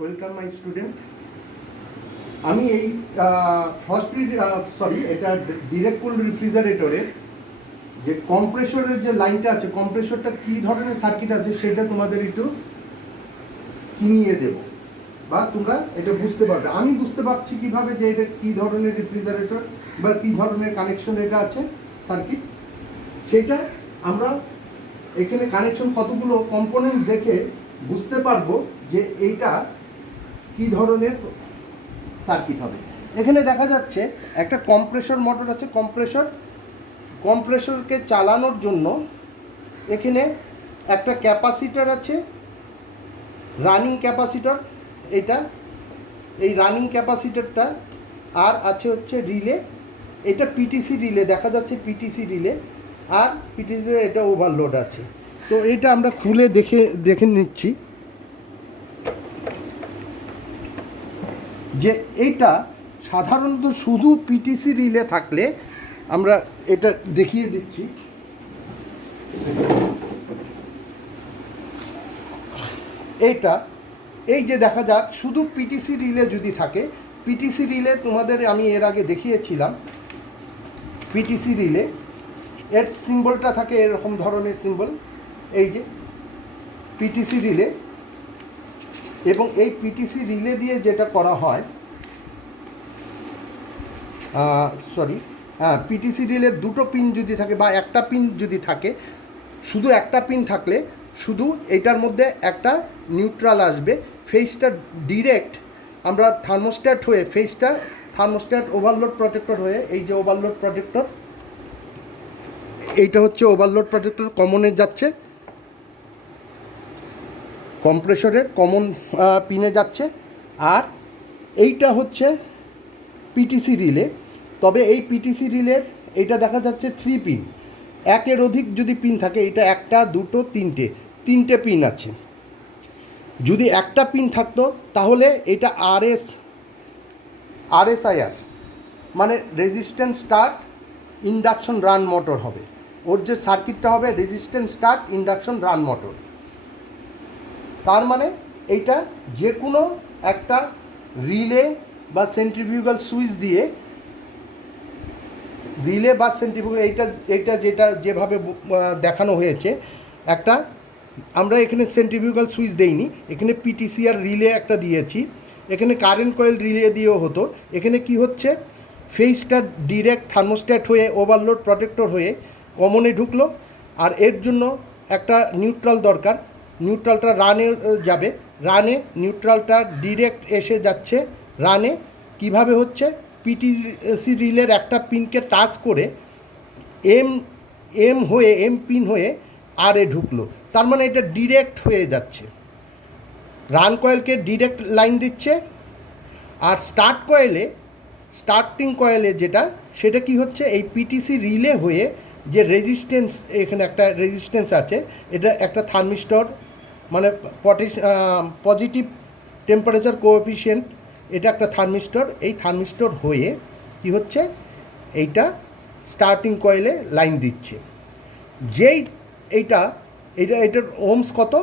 Welcome my student. আমি এই এটা ডিরেক্ট কুল রেফ্রিজারেটরের যে কম্প্রেসরের যে লাইনটা আছে, কম্প্রেসরটা কী ধরনের সার্কিট আছে সেটা তোমাদের একটু চিনিয়ে দেব, বা তোমরা এটা বুঝতে পারবে। আমি বুঝতে পারছি কিভাবে যে এটা কী ধরনের রেফ্রিজারেটর বা কী ধরনের কানেকশন এটা আছে সার্কিট, সেটা আমরা এখানে কানেকশন কতগুলো কম্পোনেন্টস দেখে বুঝতে পারবো যে এইটা কী ধরনের সার্কিট হবে। এখানে দেখা যাচ্ছে একটা কম্প্রেসর মোটর আছে। কম্প্রেসরকে চালানোর জন্য এখানে একটা ক্যাপাসিটর আছে, রানিং ক্যাপাসিটর। এই রানিং ক্যাপাসিটরটা আর আছে হচ্ছে রিলে। এটা পিটিসি রিলে, দেখা যাচ্ছে পিটিসি রিলে। আর পিটিসি রিলে এটা ওভারলোড আছে। তো এটা আমরা খুলে দেখে নিচ্ছি যে এইটা সাধারণত শুধু পিটিসি রিলে থাকলে, আমরা এটা দেখিয়ে দিচ্ছি। এই যে দেখা যাক, শুধু পিটিসি রিলে যদি থাকে, পিটিসি রিলে তোমাদের আমি এর আগে দেখিয়েছিলাম। পিটিসি রিলে এর সিম্বলটা থাকে এরকম ধরনের সিম্বল, এই যে পিটিসি রিলে। এবং এই পিটিসি রিলে দিয়ে যেটা করা হয়, পিটিসি রিলের দুটো পিন যদি থাকে বা একটা পিন যদি থাকে, শুধু একটা পিন থাকলে শুধু এটার মধ্যে একটা নিউট্রাল আসবে। ফেসটা ডিরেক্ট আমরা থার্মোস্ট্যাট হয়ে, ফেসটা থার্মোস্ট্যাট ওভারলোড প্রোটেক্টর হয়ে, এই যে ওভারলোড প্রোটেক্টর, এইটা হচ্ছে ওভারলোড প্রোটেক্টর, কমনে যাচ্ছে, কম্প্রেসরের কমন পিনে যাচ্ছে। আর এইটা হচ্ছে পিটিসি রিলে। তবে এই পিটিসি রিলের এইটা দেখা যাচ্ছে 3 পিন। একের অধিক যদি পিন থাকে, এটা একটা, দুটো, তিনটে পিন আছে। যদি একটা পিন থাকতো তাহলে এটা আরএসআইআর, মানে resistance start induction run motor হবে। ওর যে সার্কিটটা হবে resistance start induction run motor. তার মানে এইটা যে কোনো একটা রিলে বা সেন্ট্রিফিউগাল সুইচ দিয়ে, রিলে বা সেন্ট্রিফিউগাল, এইটা যেটা যেভাবে দেখানো হয়েছে, একটা আমরা এখানে সেন্ট্রিফিউগাল সুইচ দেইনি, এখানে পিটিসি আর রিলে একটা দিয়েছি। এখানে কারেন্ট কয়েল রিলে দিয়েও হতো। এখানে কি হচ্ছে, ফেসটা ডিরেক্ট থার্মোস্ট্যাট হয়ে ওভারলোড প্রোটেক্টর হয়ে কমনে ঢুকলো। আর এর জন্য একটা নিউট্রাল দরকার। নিউট্রালটা রানে যাবে, রানে নিউট্রালটা ডিরেক্ট এসে যাচ্ছে রানে। কিভাবে হচ্ছে, পিটিসি রিলের একটা পিনকে টাচ করে এম পিন হয়ে আরে ঢুকলো। তার মানে এটা ডিরেক্ট হয়ে যাচ্ছে, রান কয়েলকে ডিরেক্ট লাইন দিচ্ছে। আর স্টার্টিং কয়েলে যেটা, সেটা কি হচ্ছে, এই পিটিসি রিলে হয়ে যে রেজিস্ট্যান্স, এখানে একটা রেজিস্ট্যান্স আছে, এটা একটা থার্মিস্টর, মানে পজিটিভ টেম্পারেচার কোএফিশিয়েন্ট, এটা একটা থার্মিস্টর। এই থার্মিস্টর হয়ে কি হচ্ছে, স্টার্টিং কয়েলে লাইন দিচ্ছে। যেই এটার ওমস কত,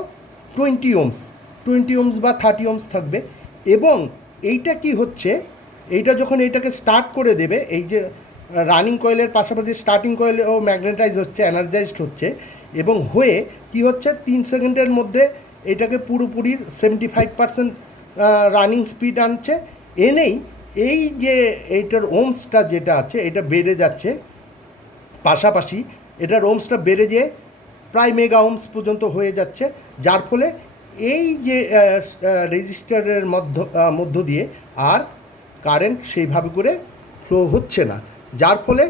20 ওমস বা 30 ওমস থাকবে। এবং এইটা কি হচ্ছে, এইটা যখন এইটাকে স্টার্ট করে দেবে, এই যে রানিং কয়েলের পাশাপাশি স্টার্টিং কয়েলেও ম্যাগনেটাইজ হচ্ছে, এনার্জাইজড হচ্ছে, এবং হয়ে কি হচ্ছে, 3 সেকেন্ডের মধ্যে এটাকে পুরোপুরি 75% রানিং স্পিড আনছে। এনেই এই যে এইটার ওমসটা যেটা আছে, এটা বেড়ে যাচ্ছে। পাশাপাশি এটার ওমসটা বেড়ে যেয়ে প্রায় মেগা ওমস পর্যন্ত হয়ে যাচ্ছে। যার ফলে এই যে রেজিস্টারের মধ্য দিয়ে আর কারেন্ট সেইভাবে করে ফ্লো হচ্ছে না। যার ফলে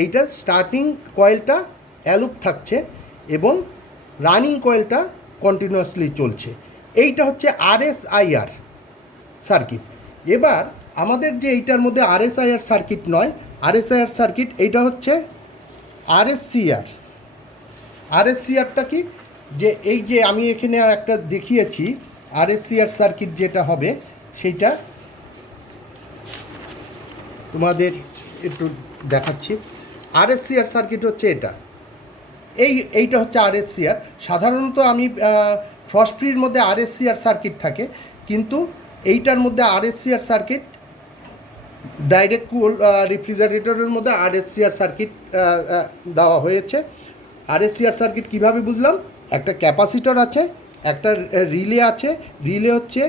এইটা স্টার্টিং কয়েলটা অ্যালুপ থাকছে এবং রানিং কয়েলটা কন্টিনিউয়াসলি চলছে। এইটা হচ্ছে আরএসআইআর সার্কিট। এবার আমাদের যে এইটার মধ্যে আরএসআইআর সার্কিট নয়, আরএসআইআর সার্কিট, এইটা হচ্ছে আরএসসিআরটা কি, যে এই যে আমি এখানে একটা দেখিয়েছি আরএসসিআর সার্কিট যেটা হবে, সেইটা তোমাদের একটু দেখাচ্ছি। আরএসসিআর সার্কিট হচ্ছে এটা, এইটা হচ্ছে আরএসসিআর। সাধারণত আমি ফ্রস্ট ফ্রির মধ্যে আরএসসিআর সার্কিট থাকে, কিন্তু এইটার মধ্যে আরএসসিআর সার্কিট, ডাইরেক্ট কুল রেফ্রিজারেটরের মধ্যে আরএসসিআর সার্কিট দেওয়া হয়েছে। আরএসসিআর সার্কিট কীভাবে বুঝলাম, একটা ক্যাপাসিটর আছে, একটা রিলে আছে, রিলে হচ্ছে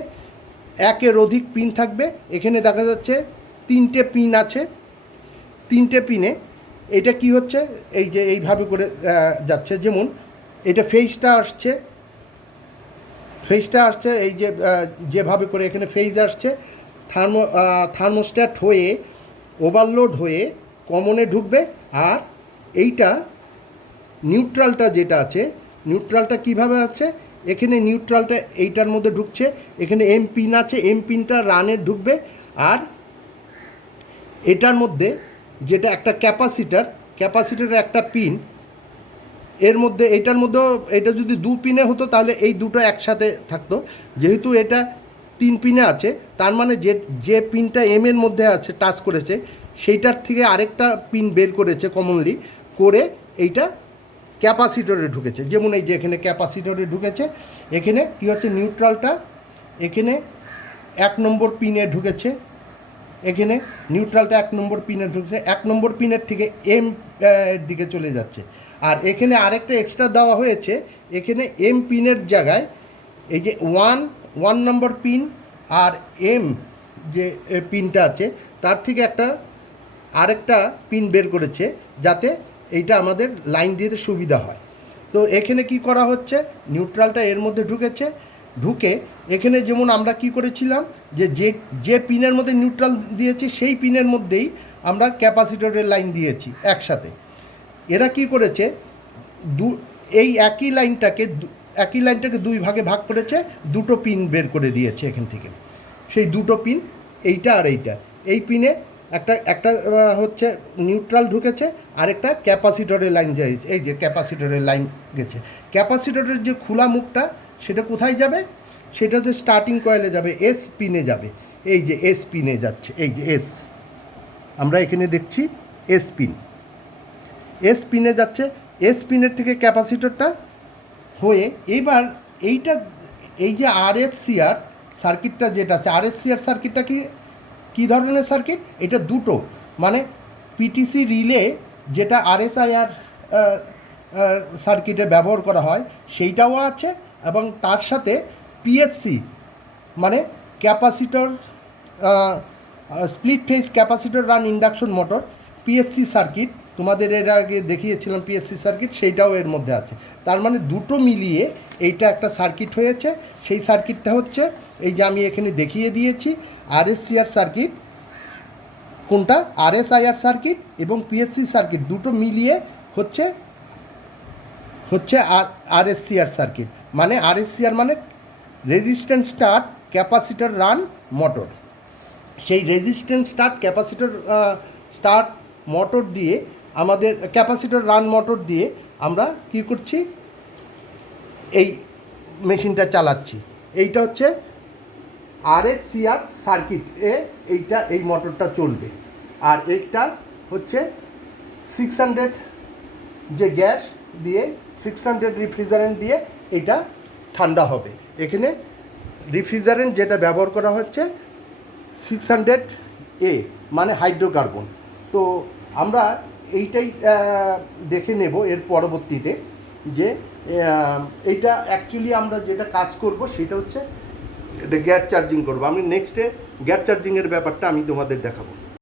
একের অধিক পিন থাকবে, এখানে দেখা যাচ্ছে 3টে পিন আছে, 3টে পিনে এটা কি হচ্ছে, এই যে এইভাবে করে যাচ্ছে, যেমন এটা ফেজটা আসছে, এই যে যেভাবে করে এখানে ফেজ আসছে, থার্মোস্ট্যাট হয়ে ওভারলোড হয়ে কমনে ঢুকবে। আর এইটা নিউট্রালটা যেটা আছে, নিউট্রালটা কিভাবে আছে, এখানে নিউট্রালটা এইটার মধ্যে ঢুকছে, এখানে এম পিন আছে, এম পিনটা রানে ঢুকবে। আর এটার মধ্যে যেটা একটা ক্যাপাসিটারের একটা পিন, এর মধ্যে এইটার মধ্যেও, এটা যদি 2 পিনে হতো তাহলে এই দুটো একসাথে থাকতো, যেহেতু এটা 3 পিনে আছে, তার মানে যে পিনটা এম এর মধ্যে আছে টাচ করেছে, সেইটার থেকে আরেকটা পিন বের করেছে কমনলি করে, এইটা ক্যাপাসিটরে ঢুকেছে। যেমন এই যে এখানে ক্যাপাসিটরে ঢুকেছে, এখানে কী হচ্ছে, নিউট্রালটা এখানে 1 নম্বর পিনে ঢুকেছে, এখানে নিউট্রালটা 1 নম্বর পিনে ঢুকছে, 1 নম্বর পিনের থেকে এম এর দিকে চলে যাচ্ছে। আর এখানে আরেকটা এক্সট্রা দেওয়া হয়েছে, এখানে এম পিনের জায়গায় এই যে ওয়ান নম্বর পিন আর এম যে পিনটা আছে তার থেকে আরেকটা পিন বের করেছে, যাতে এইটা আমাদের লাইন দিতে সুবিধা হয়। তো এখানে কি করা হচ্ছে, নিউট্রালটা এর মধ্যে ঢুকেছে, ঢুকে এখানে যেমন আমরা কি করেছিলাম, যে পিনের মধ্যে নিউট্রাল দিয়েছি সেই পিনের মধ্যেই আমরা ক্যাপাসিটরের লাইন দিয়েছি একসাথে। এরা কি করেছে, এই একই লাইনটাকে 2 ভাগে ভাগ করেছে, 2টো পিন বের করে দিয়েছে এখান থেকে। সেই 2টো পিন, এইটা আর এইটা, এই পিনে একটা হচ্ছে নিউট্রাল ঢুকেছে, আরেকটা ক্যাপাসিটরের লাইন যায়, এই যে ক্যাপাসিটরের লাইন গেছে। ক্যাপাসিটরের যে খোলা মুখটা সেটা কোথায় যাবে, সেটা হচ্ছে স্টার্টিং কয়েলে যাবে, এস পিনে যাবে, এই যে এস পিনে যাচ্ছে, এই যে এস, আমরা এখানে দেখছি এস পিনে যাচ্ছে, এস পিনের থেকে ক্যাপাসিটরটা হয়ে এবার এই যে আরএসসিআর সার্কিটটা যেটা আছে, আরএসসিআর সার্কিটটা কী ধরনের সার্কিট, এটা দুটো, মানে পিটিসি রিলে যেটা আরএসআইআর সার্কিটে ব্যবহার করা হয় সেইটাও আছে, এবং তার সাথে পিএসসি মানে capacitor split phase capacitor run induction motor, PSC circuit, তোমাদের এর আগে দেখিয়েছিলাম পিএসসি সার্কিট, সেইটাও এর মধ্যে আছে। তার মানে দুটো মিলিয়ে এইটা একটা সার্কিট হয়েছে। সেই সার্কিটটা হচ্ছে এই যে আমি এখানে দেখিয়ে দিয়েছি, আরএসসিআর সার্কিট কোনটা, আরএসআইআর সার্কিট এবং পিএসসি সার্কিট দুটো মিলিয়ে হচ্ছে আরএসসিআর সার্কিট। মানে আরএসসিআর মানে resistance start capacitor run motor. সেই resistance start capacitor start motor দিয়ে আমাদের ক্যাপাসিটর রান মোটর দিয়ে আমরা কী করছি, এই মেশিনটা চালাচ্ছি। এইটা হচ্ছে আরএসসিআর সার্কিট এই মোটরটা চলবে। আর এইটা হচ্ছে 600 যে গ্যাস দিয়ে 600 রেফ্রিজারেন্ট দিয়ে এটা ঠান্ডা হবে। এখানে রেফ্রিজারেন্ট যেটা ব্যবহার করা হচ্ছে 600A মানে হাইড্রোকার্বন। তো আমরা এইটাই দেখে নেব এর পরবর্তীতে, যে এইটা অ্যাকচুয়ালি আমরা যেটা কাজ করব সেটা হচ্ছে এটা গ্যাস চার্জিং করব। আমি নেক্সটে গ্যাস চার্জিংয়ের ব্যাপারটা আমি তোমাদের দেখাবো।